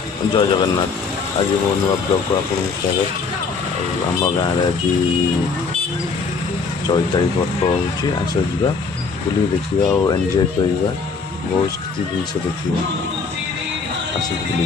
जय जगन्नाथ। आज मो नुआ ब्लॉग को आपको स्वागत। आम गाँव में आज चैताली पर्व हो आस जा बुल देखा और एंजॉय करवा बहुत किसी जिन देखा आस बुल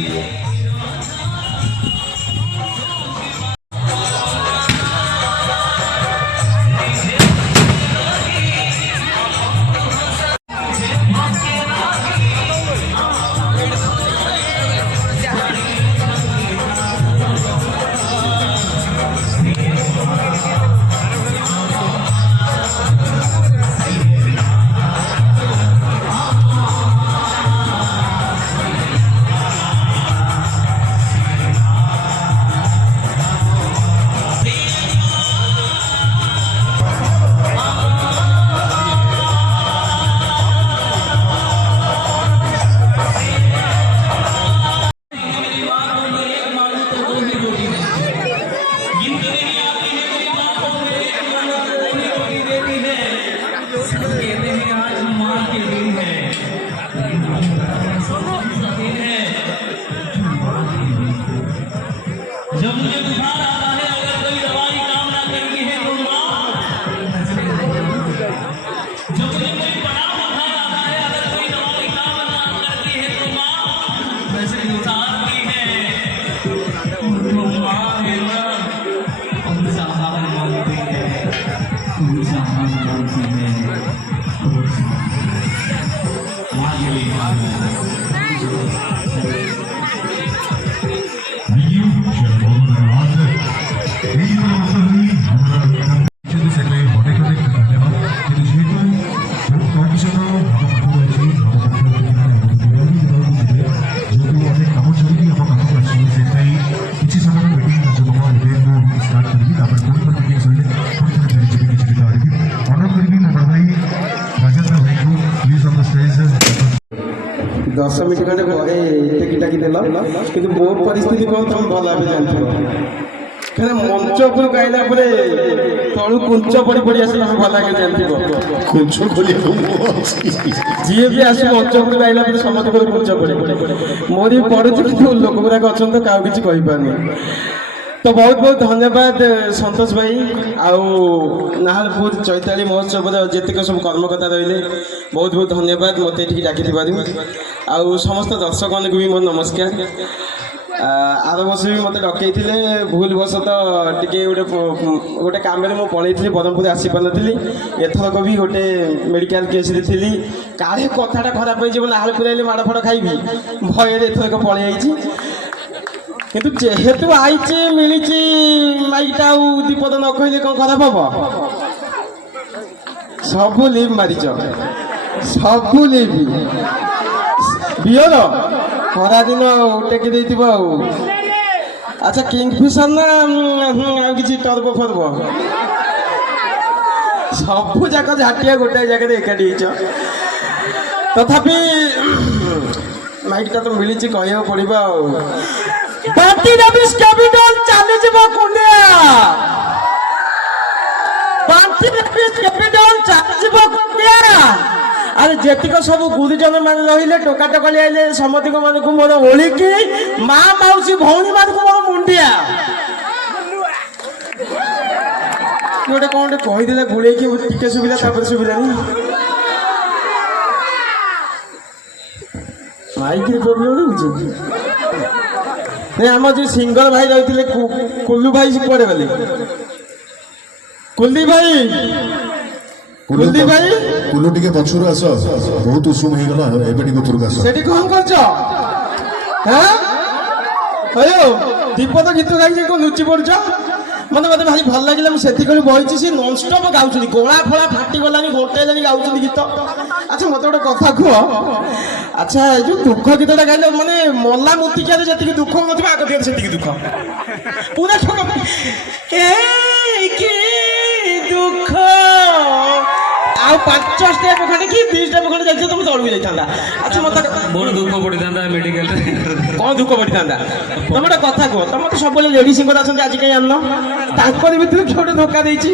जब मुझे बुखार आता है, अगर कोई दवाई काम ना करती है तो माँ, जब मुझे कोई बड़ा बुखार आता है, अगर कोई दवाई काम ना करती है तो माँ वैसे उतारती है तो माँ है ना, हम सहारा मानती है, हम सहारा मानती है, आगे भी दस मिनट खंडे टेकी टाकी देल कि मो परिस्थिति कौन तुम भल भाव जानथ क्या मंच उपरू गाइला तलू कुंच पड़ी पड़ी आस भल भागे जानथ कुछ जी भी आस मंच उपरू गाइला समस्त कुंच पड़े मोर भी पड़ू कि लोक गुराक अच्छा तो क्या किसी कहीपारे। तो बहुत बहुत धन्यवाद संतोष भाई आउ नाहलपुर चैताली महोत्सव जितक सब कर्मकर्ता रही बहुत बहुत धन्यवाद मत ये डाकी आउ समस्त दर्शक मान भी मोर नमस्कार। आर वर्ष भी मत डकई भूलवशत टे गोटे कम में पलि ब्रह्मपुर आसी पार नी एथरक भी गोटे मेडिकल केस थी काहे कथाटा खराब हो नाहलपुर आइले माड़ फाड़ खाइबी भय एथरक पलि किंतु जेहेतु आईची मिली माइकटा दीपद न कहले कौन खराब हम सबू लिव मारिच सबू लिव बियर खरा दिन टेकी देती अच्छा किंगफिशर ना कि टर्बो फर्बो सबू जाक झाटिया गोटाए जगह एकाठी तथापि माइकटा तो मिली कह पड़ा बाटी रबिश कैपिटल चली जीव कुंडिया बाटी रबिश कैपिटल चली जीव कुंडिया अरे जेतिक सब गुरुजन मान रही टोका टोकाली आइले समतिक मान को मोर ओलिकी माँ मौसी भौणी मान को मोर मुंडिया गोटे कौन कहीदे घोड़े टे सुविधा सुविधा माइक प्रोब्लेम बुझे नहीं आम जो सिंगर भाई रही कुल्लू भाई कुआड़े गले कुलदीप भाई कुलदीप भाई कुल्लू टिके पछुर आस बहुत उषुम हो गला एबे टिके उतरक आस सेठी कौन करछ हैं अयो दीपद गीत गाई को लुचि पड़छ मत मत भारी भल लगे मुझे बही सी ननस्टप गाँव गोला फला फाटी गलानी गोटे गाँव गीत। अच्छा मत गोटे कथा कह अच्छा जो दुख गीतटा गाइल माने मला मुतिका जी दुख नथिबा आग दिए से दुख पूरा दुख आ 5 स्टेप खंडे कि 20 स्टेप खंडे जाइए तुम तलू जाइथा। अच्छा मत बहुत दुख पड़ी था मेडिकल कौन दुख पड़ी था तुम गोटे कथा कह तुम तो सब लेडी सिंगर अच्छा आज कहीं आन भर किए गोटे धोखा देती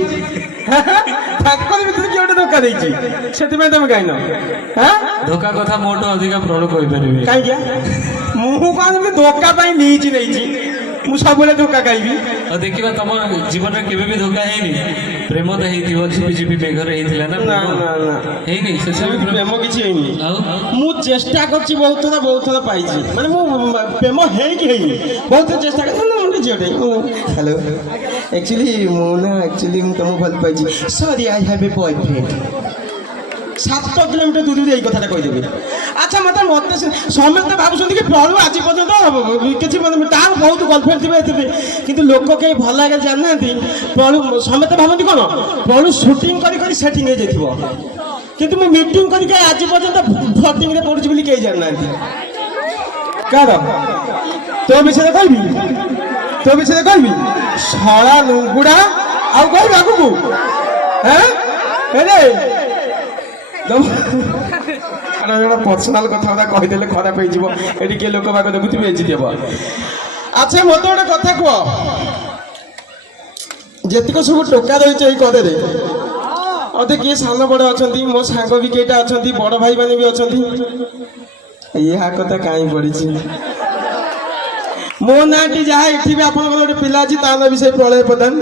भर किए गोटे धोखा देती से तुम गाइन धोखा कथा मोटो अधिक प्रण कही कहीं ମୁଁ କଣ ଏମିତି ଧୋକା ପାଇଁ ନେଇଛି ମୁଁ ସବୁବେଳେ ଧୋକା ଖାଇବି। ଆଉ ଦେଖିବା ତମ ଜୀବନରେ କେବେ ବି ଧୋକା ହେଇନି? ପ୍ରେମ ତ ହେଇଥିବ, ଝିପି ଝିପି ମେଘରେ ହେଇଥିଲା ନା? ନା ନା ନା ହେଇନି ସେସବୁ ପ୍ରେମ କିଛି ହେଇନି। ଆଉ ମୁଁ ଚେଷ୍ଟା କରିଛି ବହୁତ ଥର ପାଇଛି, ମାନେ ମୁଁ ପ୍ରେମ ହେଇକି ହେଇନି, ବହୁତ ଥର ଚେଷ୍ଟା କରିଛି। ଗୋଟେ ଝିଅଟେ ହ୍ୟାଲୋ, ଆକ୍ଚୁଆଲି ମୁଁ ତମକୁ ଭଲ ପାଇଛି, sorry I have a boyfriend. 7 kilometre ଦୂରରେ ଏଇ କଥାଟା କହିଦେବି। ଆଚ୍ଛା ମତେ ସମସ୍ତେ ଭାବୁଛନ୍ତି କି ପ୍ରଳୁ ଆଜି ପର୍ଯ୍ୟନ୍ତ କିଛି ତାର ବହୁତ ଗର୍ଲଫ୍ରେଣ୍ଡ ଥିବେ ଏଥିରେ, କିନ୍ତୁ ଲୋକ କେହି ଭଲ ଆଗରେ ଜାଣିନାହାନ୍ତି। ପ୍ରଳୁ ସମସ୍ତେ ଭାବନ୍ତି କ'ଣ ପ୍ରଳୁ ସୁଟିଂ କରି ସେଟିଂ ହେଇଯାଇଥିବ, କିନ୍ତୁ ମୁଁ ମିଟିଂ କରିକି ଆଜି ପର୍ଯ୍ୟନ୍ତ ଫ୍ଲଟିଂରେ ପଡ଼ୁଛି ବୋଲି କେହି ଜାଣିନାହାନ୍ତି। କାହାର ତୋ ବିଷୟରେ କହିବି ଶଳା ଲୁଙ୍ଗୁଡ଼ା, ଆଉ କହିବି ଆଗକୁ ପର୍ସନାଲ କଥାବାର୍ତ୍ତା କହିଦେଲେ ଖରାପ ହେଇଯିବ, ଏଠି କିଏ ଲୋକ ବାକ ଦେଖୁଥିବେ ଏଜିତି ହବ। ଆଚ୍ଛା ମତେ ଗୋଟେ କଥା କୁହ, ଯେତିକ ସବୁ ଟୋକା ରହିଛ ଏଇ କଦେରେ, ଅଧେ କିଏ ସାନ ବଡ଼ ଅଛନ୍ତି, ମୋ ସାଙ୍ଗ ବି କେଇଟା ଅଛନ୍ତି, ବଡ଼ ଭାଇ ମାନେ ବି ଅଛନ୍ତି। ଏହା କଥା କାହିଁ ପଡ଼ିଛି? ମୋ ନାଁଟି ଯାହା, ଏଠି ବି ଆପଣଙ୍କର ଗୋଟେ ପିଲା ଅଛି, ତା ନାଁ ବି ସେଇ ପ୍ରଳୟ ପ୍ରଧାନ।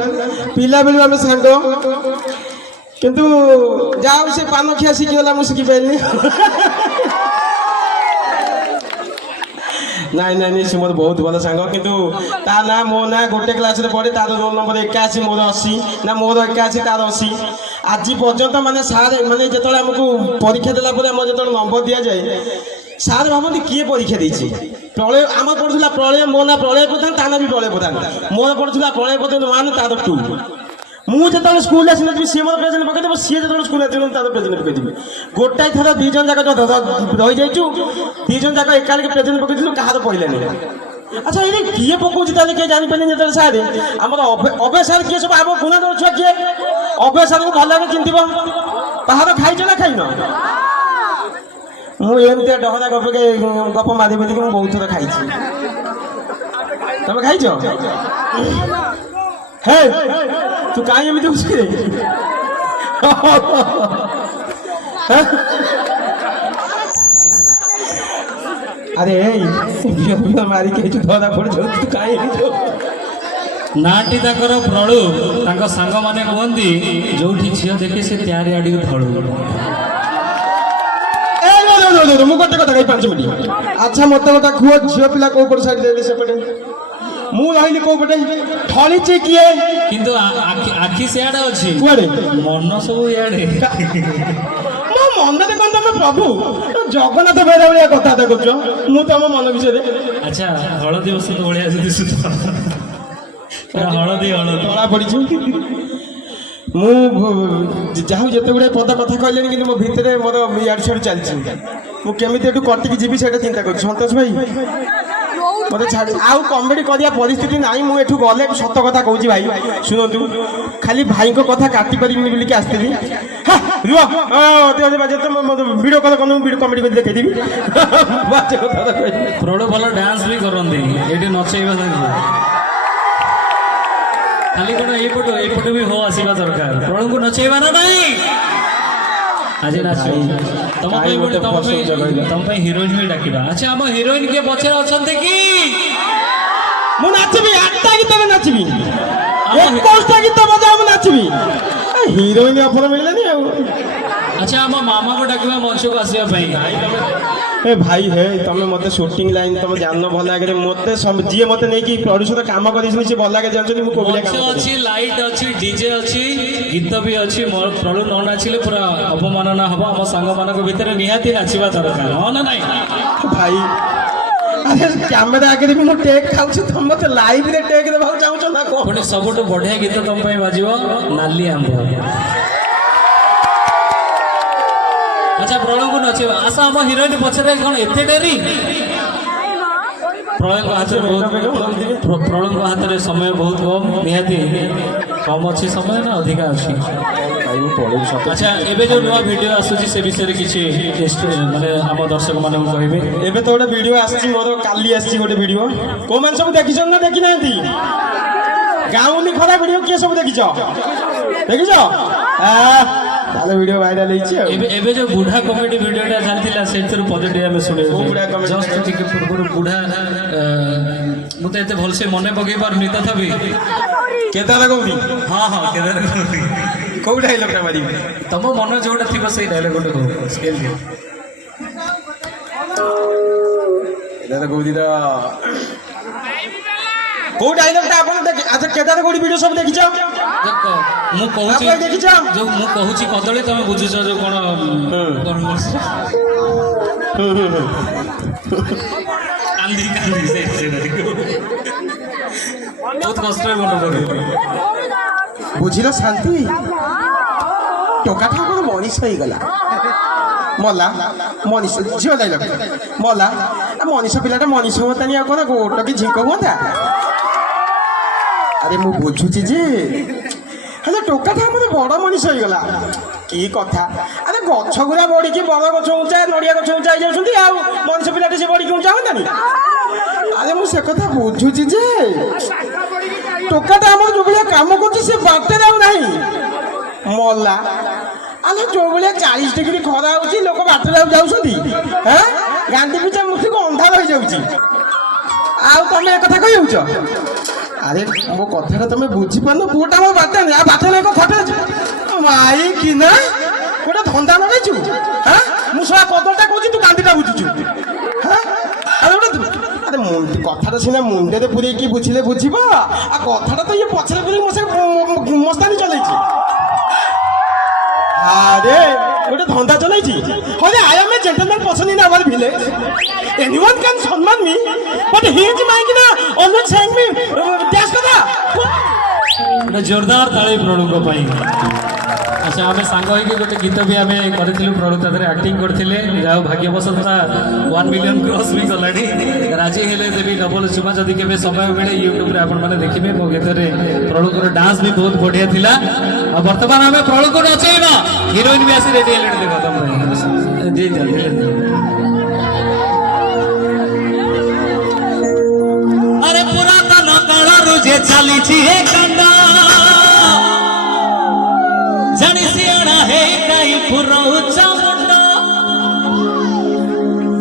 ପିଲାବେଳୁ ଆମେ ସାଙ୍ଗ, କିନ୍ତୁ ଯାହା ହଉ ସେ ପାନ ଖିଆ ଶିଖିଗଲା, ମୁଁ ଶିଖିପାରିନି। ନାଇଁ ସେ ମୋର ବହୁତ ଭଲ ସାଙ୍ଗ, କିନ୍ତୁ ତା ନାଁ ମୋ ନାଁ ଗୋଟେ କ୍ଲାସରେ ପଢ଼େ, ତାର ରୋଲ ନମ୍ବର 81, ମୋର 80, ନା ମୋର 81 ତାର 80। ଆଜି ପର୍ଯ୍ୟନ୍ତ ମାନେ ସାର୍ ମାନେ ଯେତେବେଳେ ଆମକୁ ପରୀକ୍ଷା ଦେଲା ପରେ ଆମର ଯେତେବେଳେ ନମ୍ବର ଦିଆଯାଏ, ସାର୍ ଭାବନ୍ତି କିଏ ପରୀକ୍ଷା ଦେଇଛି। ପ୍ରଳୟ ଆମର ପଢ଼ୁଥିଲା ପ୍ରଳୟ, ମୋ ନାଁ ପ୍ରଳୟ ପ୍ରଧାନ, ତା ନାଁ ବି ପ୍ରଳୟ ପ୍ରଧାନ। ମୋର ପଢ଼ୁଥିଲା ପ୍ରଳୟ ପ୍ରଧାନ 1, ତାର 2। ମୁଁ ଯେତେବେଳେ ସ୍କୁଲରେ ଆସିନଥିବି ସିଏ ମୋର ପ୍ରେଜେଣ୍ଟ ପକେଇଦେବ, ସିଏ ଯେତେବେଳେ ସ୍କୁଲରେ ଆସିବ ତାର ପ୍ରେଜେଣ୍ଟ ପକେଇଦେବି। ଗୋଟାଏ ଥର 2 ଜଣ ଯାକ ରହିଯାଇଛୁ, 2 ଜଣ ଯାକ ଏକାଳିକି ପ୍ରେଜେଣ୍ଟ ପକେଇଥିଲୁ, କାହାର ପଡ଼ିଲାନି। ଆଚ୍ଛା ଏଇଠି କିଏ ପକଉଛି ତାହେଲେ କିଏ ଜାଣିପାରିଲେନି। ଯେତେବେଳେ ସାର୍ ଆମର ଅଭୟ ସାର୍ କିଏ ସବୁ ଆମ ଗୁଣାଦଳ ଛୁଆ କିଏ, ଅଭୟ ସାର୍ଙ୍କୁ ଭଲ ଭାବେ ଚିନ୍ତିବ। ତାହାର ଖାଇଛ ନା ଖାଇନ? ମୁଁ ଏମିତିଆ ଡହରା ଗପ ମାରି ବୋଲିକି ମୁଁ ବହୁତ ଥର ଖାଇଛି। ତମେ ଖାଇଛ? ହେ ତୁ କାହିଁ ଏମିତି ହଉଛୁ ରେ? ଆରେ ମାରିକି ଧରା ପଡ଼ିଯାଉ, ତୁ କାହିଁ ଏମିତି? ନାଁଟି ତାଙ୍କର ପ୍ରଳୁ, ତାଙ୍କ ସାଙ୍ଗମାନେ କୁହନ୍ତି ଯୋଉଠି ଝିଅ ଦେଖେ ସେ ତିଆରି ଆଡ଼ିକୁ ଢଳୁ। ମୁଁ ଗୋଟେ କଥା କହି 5 ମିନିଟ୍। ଆଚ୍ଛା ମତେ ଗୋଟେ କୁହ, ଝିଅ ପିଲା କୋଉ ପଟେ ସାଇଡ୍ ଦେଲେ ସେପଟେ, ମୁଁ ରହିଲି କୋଉ ପଟେ, ଢଳିଛି କିଏ? କିନ୍ତୁ ଆଖି ସିଆଡ଼େ ଅଛି, କୁଆଡେ ମନ ସବୁ ଇଆଡ଼େ। ମୋ ମନରେ କଣ ତମେ ପ୍ରଭୁ ଜଗନ୍ନାଥ ବେହେରା ଭଳିଆ କଥାବାର୍ତ୍ତା କରୁଛ, ମୁଁ ତମ ମନ ବିଷୟରେ। ଆଚ୍ଛା ହଳଦୀ ବସନ୍ତ ଭଳିଆ ଦିଶୁଛ, ହଳଦୀ ଧଳା ପଡ଼ିଛୁ। ମୁଁ ଯାହା ଯେତେ ଗୁଡ଼ାଏ ପଦ କଥା କହିଲେଣି, କିନ୍ତୁ ମୋ ଭିତରେ ମୋର ଇଆଡ଼ୁ ସିଆଡ଼ୁ ଚାଲିଛି। ମୁଁ କେମିତି ଏଠୁ କଟିକି ଯିବି ସେଇଟା ଚିନ୍ତା କରୁଛି। ସନ୍ତୋଷ ଭାଇ ମୋତେ ଛାଡ଼ି, ଆଉ କମେଡ଼ି କରିବା ପରିସ୍ଥିତି ନାହିଁ। ମୁଁ ଏଠୁ ଗଲେ ସତ କଥା କହୁଛି ଭାଇ, ଶୁଣନ୍ତୁ, ଖାଲି ଭାଇଙ୍କ କଥା କାଟି ପାରିବିନି ବୋଲିକି ଆସିଥିଲି। ରୁହ ଭିଡ଼ିଓ କଲ୍ କର, ଭିଡ଼ିଓ କମେଡ଼ି କରି ଦେଖେଇଦେବି। ପ୍ରଳୁ ଭଲ ଡ୍ୟାନ୍ସ ବି କରନ୍ତି, ଏଇଠି ନଚେଇବା ଖାଲି କ'ଣ ଏଇପଟୁ ବି ହୋ ଆସିବା ଦରକାର। ପ୍ରଳୁଙ୍କୁ ନଚେଇବା ନା ନାଇଁ? ଆଜି ନାଚିବ ତମ ପାଇଁ ହିରୋଇନ୍ ବି ଡାକିବା। ଆଚ୍ଛା ଆମ ହିରୋଇନ୍ କିଏ ପଛରେ ଅଛନ୍ତି କି? ମୁଁ ନାଚିବି, 8ଟା ଗୀତରେ ନାଚିବି, 21ଟା ଗୀତ ବଜାଅ, ମୁଁ ନାଚିବି। ହିରୋଇନ୍ ଅଫର ମିଳିଲାନି ଆଉ। ଆଚ୍ଛା ଆମ ମାମାକୁ ଡାକିବା ମଞ୍ଚକୁ ଆସିବା ପାଇଁ। ଏ ଭାଇ ହେ, ତମେ ମତେ ସୁଟିଂ ଲାଇନ୍ ତମେ ଜାଣିନ ଭଲ ଆଗରେ। ମତେ ଯିଏ ମତେ ନେଇକି ପ୍ରଡ୍ୟୁସର କାମ କରିଥିଲି ସେ ଭଲ ଆଗରେ ଜାଣିଛନ୍ତି ମୁଁ କୋଉ ଭଳିଆ କାମ କରିଛି। ଅଛି, ଲାଇଟ୍ ଅଛି, ଡିଜେ ଅଛି, ଗୀତ ବି ଅଛି। ପ୍ରଳୁ ନ ନାଚିଲେ ପୁରା ଅପମାନନା ହବ। ଆମ ସାଙ୍ଗମାନଙ୍କ ଭିତରେ ନିହାତି ନାଚିବା ଦରକାର, ହଁ ନା ନାଇଁ? ଭାଇ ଆରେ କ୍ୟାମେରା ଆଗରେ ବି ମୁଁ ଟେକ୍ ଖାଉଛି, ତମେ ମତେ ଲାଇଭରେ ଟେକ୍ ଦେବାକୁ ଚାହୁଁଛ ନା କଣ? ପୁଣି ସବୁଠୁ ବଢିଆ ଗୀତ ତମ ପାଇଁ ବାଜିବ, ନାଲି ଆମ୍ବ। ଆଚ୍ଛା ପ୍ରଳୁଙ୍କୁ ନଚେଇବା। ଆସ ଆମ ହିରୋଇନ୍ ପଛରେ କ'ଣ ଏତେ ଡେରି? ପ୍ରଳୟଙ୍କ ହାତରେ ସମୟ ବହୁତ କମ୍, ନିହାତି କମ୍ ଅଛି ସମୟ ନା ଅଧିକା ଅଛି? ଆଚ୍ଛା ଏବେ ଯୋଉ ନୂଆ ଭିଡ଼ିଓ ଆସୁଛି ସେ ବିଷୟରେ କିଛି ମାନେ ଆମ ଦର୍ଶକମାନଙ୍କୁ କହିବେ। ଏବେ ତ ଗୋଟେ ଭିଡ଼ିଓ ଆସିଛି ମୋର, କାଲି ଆସିଛି ଗୋଟେ ଭିଡ଼ିଓ। କୋଉମାନେ ସବୁ ଦେଖିଛନ୍ତି ନା ଦେଖିନାହାନ୍ତି? ଗାଉଁଲି ଖରା ଭିଡ଼ିଓ କିଏ ସବୁ ଦେଖିଛ? ତାହେଲେ ଭିଡ଼ିଓ ଭାଇରାଲ ହେଇଛି ଆଉ ଏବେ ଯୋଉ ବୁଢା କମେଡି ଭିଡିଓଟା ଚାଲିଥିଲା ସେଇଥିରୁ ପଦଟି ଆମେ ଶୁଣିବୁ ବୁଢା comedy? ଜଷ୍ଟ ଟିକେ ପୂର୍ବରୁ ବୁଢା ମୁଁ ତ ଏତେ ଭଲସେ ମନେ ପକେଇ ପାରୁନି ତଥାପି କେଦାର ଗୌରୀ ହଁ ହଁ କେଦାର ଗୌରୀ। କୋଉ ଡାଇଲଗ୍ଟା ମାରିବି ତମ ମନ ଯୋଉଟା ଥିବ ସେଇ ଡାଇଲଗ ଗୋଟେ କହୁ ସ୍କେଲ ଦିଅ। କେଦାର ଗୌରୀର କୋଉ ଡାଇଲଗ୍ଟା ଆପଣ ଦେଖି ଆଚ୍ଛା କେଦାର ଗୌରୀ ଭିଡ଼ିଓ ସବୁ ଦେଖିଛ ମୁଁ କହୁଛି ଆପଣ ଦେଖିଛ ଯୋଉ ମୁଁ କହୁଛି କଦଳୀ ତମେ ବୁଝୁଛ ଯୋଉ କଣ କାନ୍ଦି କାନ୍ଦି ସେଇଟା ବହୁତ କଷ୍ଟରେ ମନେ ପଡେ। ବୁଝିଲ ଶାନ୍ତି ଟୋକାଟା ଆମର ମଣିଷ ହେଇଗଲା ମଲା ମଣିଷ ଝିଅ ଡାଇଲଗ ମଲା ମଣିଷ ପିଲାଟା ମଣିଷ ହୁଅନ୍ତାନି ଆଉ କଣ ଗୋଟ କି ଝିଙ୍କ ହୁଅନ୍ତା ଆରେ ମୁଁ ବୁଝୁଛି ଯେ ହେଲେ ଟୋକାଟା ଆମର ବଡ଼ ମଣିଷ ହେଇଗଲା କି କଥା ଆରେ ଗଛ ଗୁଡ଼ା ବଢ଼ିକି ବଡ଼ ଗଛ ଉଞ୍ଚା ନଡ଼ିଆ ଗଛ ଉଞ୍ଚା ହେଇଯାଉଛନ୍ତି ଆଉ ମଣିଷ ପିଲାଟି ସେ ବଢ଼ିକି ଉଞ୍ଚା ହୁଅନ୍ତାନି ଆରେ ମୁଁ ସେ କଥା ବୁଝୁଛି ଯେ ଟୋକାଟା ଆମର ଯୋଉ ଭଳିଆ କାମ କରୁଛି ସେ ବାଟରେ ଆଉ ନାହିଁ ମଲା ଆରେ ଯୋଉ ଭଳିଆ 40 ଡିଗ୍ରୀ ଖରା ହଉଛି ଲୋକ ବାଟରେ ଆଉ ଯାଉଛନ୍ତି ହଁ ଗାନ୍ଧୀ ପିଛା ମୁଠିକୁ ଅନ୍ଧାର ହେଇଯାଉଛି ଆଉ ତମେ ଏ କଥା କହିଯାଉଛ ଆରେ ମୋ କଥାଟା ତମେ ବୁଝିପାରୁନ ପୁଅଟା ମୋ ବାଟ ନାହିଁ ଆଉ ବାଟ ନାହିଁ କଥା ଅଛି ମାଇ କି ନା ଗୋଟେ ଧନ୍ଦା ଲଗେଇଛୁ ହଁ ମୁଁ ଶଳା କଦଳଟା କହୁଛି ତୁ ଗାନ୍ଧୀଟା ବୁଝୁଛୁ ହଁ ଆରେ ଗୋଟେ ଆରେ କଥାଟା ସିନା ମୁଣ୍ଡରେ ପୁରେଇକି ବୁଝିଲେ ବୁଝିବ ଆଉ କଥାଟା ତ ଇଏ ପଛରେ ପୁରେଇକି ମସ୍ତାନି ଚଲେଇଛି আরে ওটা ধন্দা চলাইছি হলে I am a gentleman person in our village anyone can সম্মান me but he is my কিনা অলওয়েজ সেইং মি ড্যাশ কথা ଗୋଟେ ଜୋରଦାର ତାଳି ପ୍ରଣୁଙ୍କ ପାଇଁ। ଆଚ୍ଛା ଆମେ ସାଙ୍ଗ ହେଇକି ଗୋଟେ ଗୀତ ବି ଆମେ କରିଥିଲୁ ପ୍ରଣୁ ତା ଦେହରେ ଆକ୍ଟିଂ କରିଥିଲେ ଯାହା ଭାଗ୍ୟବଶତଃ 1 ମିଲିୟନ କ୍ରସ୍ ବି ଗଲାଣି ରାଜି ହେଲେ ଦେବି ଡବଲ ଚୁମା ଯଦି କେବେ ସମୟ ମିଳେ ୟୁଟ୍ୟୁବରେ ଆପଣମାନେ ଦେଖିବେ ମୋ ଗୀତରେ ପ୍ରଣୁଙ୍କର ଡାନ୍ସ ବି ବହୁତ ବଢ଼ିଆ ଥିଲା ଆଉ ବର୍ତ୍ତମାନ ଆମେ ପ୍ରଣୁଙ୍କୁ ନଚେଇବା ହିରୋଇନ ବି ଆସି ରେଡି ହେଲେଣି ଦେଖ ତମ ଆରେ ପୁରାତନ କାଳରୁ ଯେ ଚାଲିଛି ଏ କାନ୍ଦ ଜାଣି ସିଆଣା ହେଇ କାଇ ପୁରଉଛ ମୁଣ୍ଡ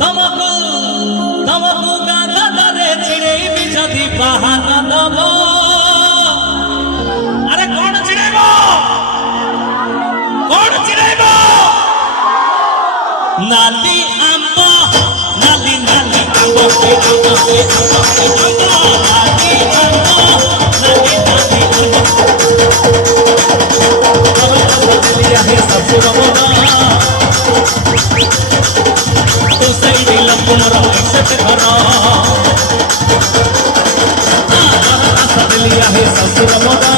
ତମକୁ ତମକୁ ଗାଧରେ ଚିଡ଼େଇବି ଯଦି ବାହାନା ଦବ ଆରେ କଣ ଚିଡ଼େଇବ ନାଲି ଆମ୍ବ ନାଲି ନାଲି ଆମ୍ବ ନାଲି ଆମ୍ବ ନାଲି ନାଲି ससुर तो सही दिल तुमर ऐसे घर लिया है ससुर मोरा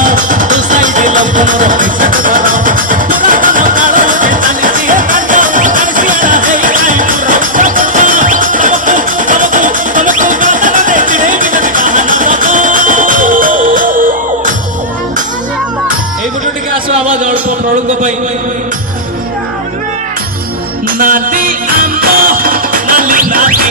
तो सही दिल तुमर ऐसे घर आवाज अल्प प्रणुक नाली आंब नाली नाली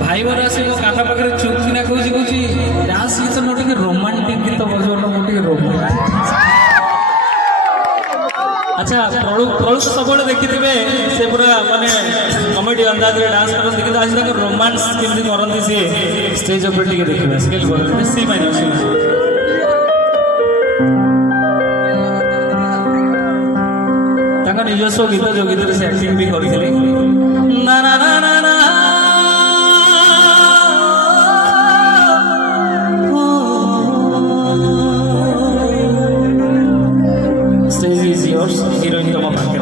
भाई मोर आसी मो काना पाखरे चुप किना कहूची डांस गीत न टिके रोमांटिक गीत बजवन मो टिके रोमांटिक अच्छा प्रणु तो सब देखिथे से पूरा माने कॉमेडी अंदाज रे डांस करते कि आज तक रोमांस केमती करती सी स्टेज ऊपर टिके देखिबा स्केल करते सी माने ताका निजस्व गीत जो गीत से एक्टिंग भी करथिले ना ना ना ना ना स्टेज इज योर्स हीरोइन तम पाखे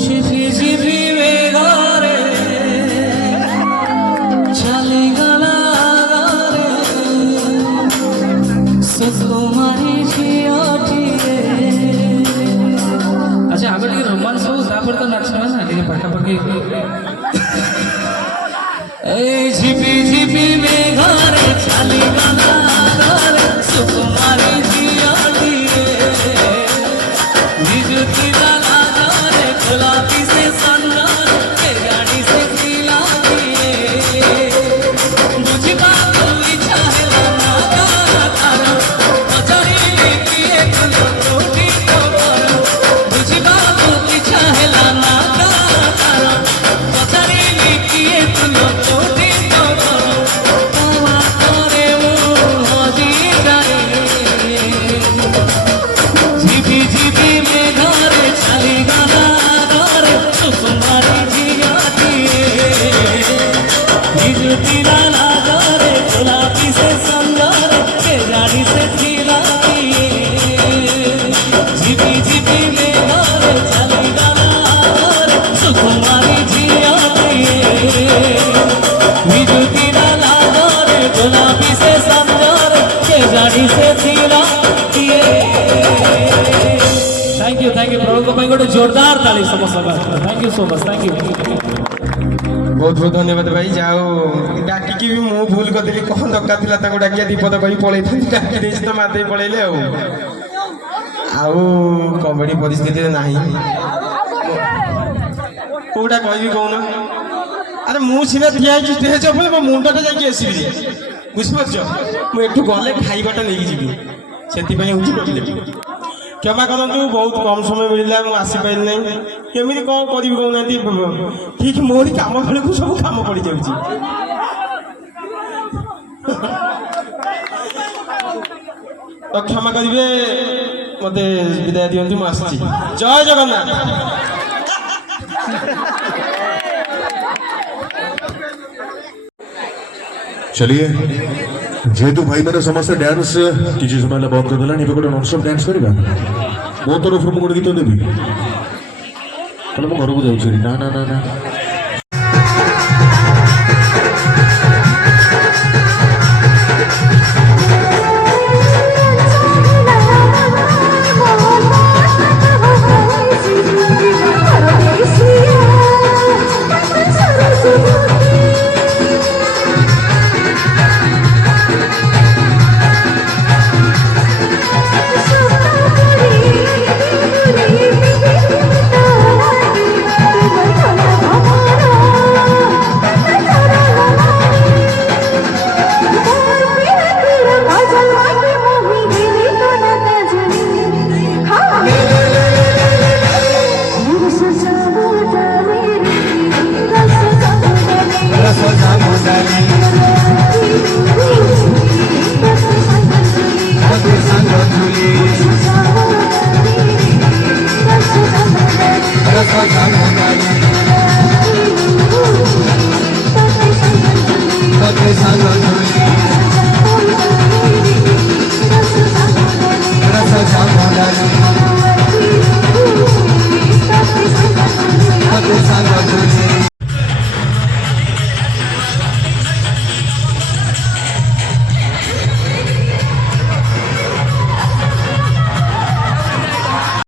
झिपी झिपी बेगारे चली गला गारे सुकुमारी झियोटिए अच्छा आगे टिके रोमांस हो तापर तो नाचना ना टिके पाखा पाखी चालाकी से समझा रे के जानी से थीरा किए थैंक यू प्रभु को ପାଇଁ ଗୋଟେ जोरदार ताली ସମସ୍ତଙ୍କ thank you so much thank you बहुत बहुत धन्यवाद भाई जाओ डाकिकी भी मु भूल करदेली कौन दरकार थिला ताको डाकिया दीपद कही पळै थी डाकी देश तो माते पळैले आउ कबड्डी परिस्थिति नाही कोडा कहबी कोन अरे मु सिना थिया कि स्टेज पर मो मुंडटा जाकी आसीबी बुझिपछ मु एठु गले खाइबाटा नेकी जिबी सेति पई उठी पड़ले क्षमा करतु बहुत कम समय मिलला मु आसी पाइल नहीं केमिति कौन करिबी कहना ठीक मोरी काम बेले को सब काम पड़ जाउची तो क्षमा करिवे मते विदाय दियंतु मु आसी जय जगन्नाथ चलिए जेहेतु भाई मैंने समस्त डांस किसी समय बंद कर देला गोटे नॉनस्टॉप डांस करवा मो तरफ गीत देवी घर को जाऊँ ना ना ना ना